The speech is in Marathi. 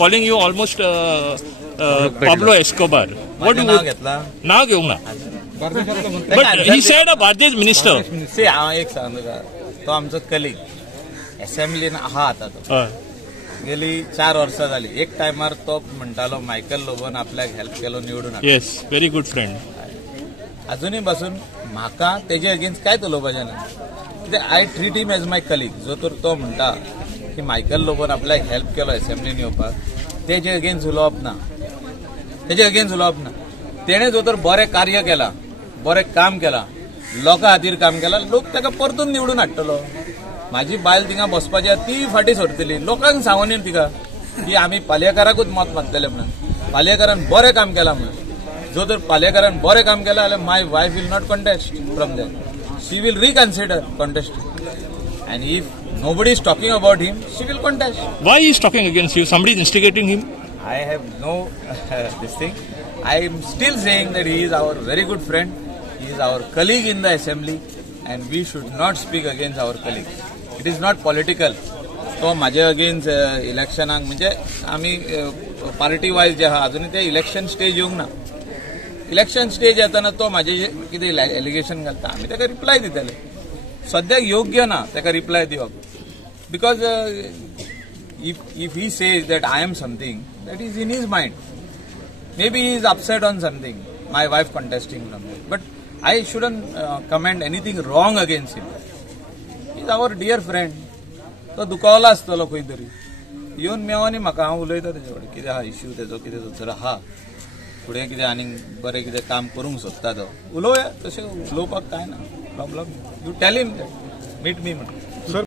calling you almost Pablo Escobar. What do you नाव घेऊ ना? But he said a Bhardesh minister. See, एक सांगतो का, तो आमचा कलिग असेंब्लीन आहा आता तो. गेली 4 वर्ष झाली. एक टायमार तो म्हणटालो मायकल लोबोन आपल्याक हेल्प केलो निवडून. Yes, very good friend. अजूनही पासून म्हाका तेजे अगेन्स्ट कांयच उलोवपाचें ना. कित्याक I treat him as my colleague. जो तर तो म्हणटा की मायकल लोबोन आपल्याक हेल्प केलो असेंब्लीन येवपाक, तेजे अगेन्स्ट उलोवप ना. तेणे जो तर बरें कार्य केला, बरें काम केला, लोकां खातीर काम केला, लोक ताका परतून निवडून हाडटलो. माझी बायल थिंगा बसपाची ती फाटी सरतली. लोकांक सांगून येवन तिका की आमी पालयेकाराकूच मत मागतले म्हणून. पालयेकारान बरें काम केलां म्हणून. जो तर पालयेकारान बरें काम केलां जाल्यार my wife will not contest from that. She will reconsider contesting. And if nobody is talking about him, she will contest. Why he is talking against you? Somebody is instigating him? I have no this thing. I am still saying that he is our very good friend. He is our colleague in the assembly, and we should not speak against our colleague. It is not political. तो माझ्या अगेन्स्ट इलेक्शनाक म्हणजे आमी पार्टी वायज जे आहा अजून ते इलेक्शन स्टेज येवंक ना. इलेक्शन स्टेज येताना तो माझे कितें एलिगेशन घालता आमी ताका रिप्लाय दितले. सद्याक योग्य ना ताका रिप्लाय दिवप. Because if he says that I am something, that is in his mind. Maybe he is upset on something. My wife contesting from it. But I shouldn't comment anything wrong against him. He is our dear friend. तो दुखावला आसतलो खंय तरी. येवन मेवनी म्हाका हांव उलयता तेजे कडेन कितें आहा इश्यू तेजो कितें जर आहा फुडें कितें आनीक बरें कितें काम करूंक सोदता तो उलोवया. तशें उलोवपाक कांय ना problem. You tell him meet me म्हणून.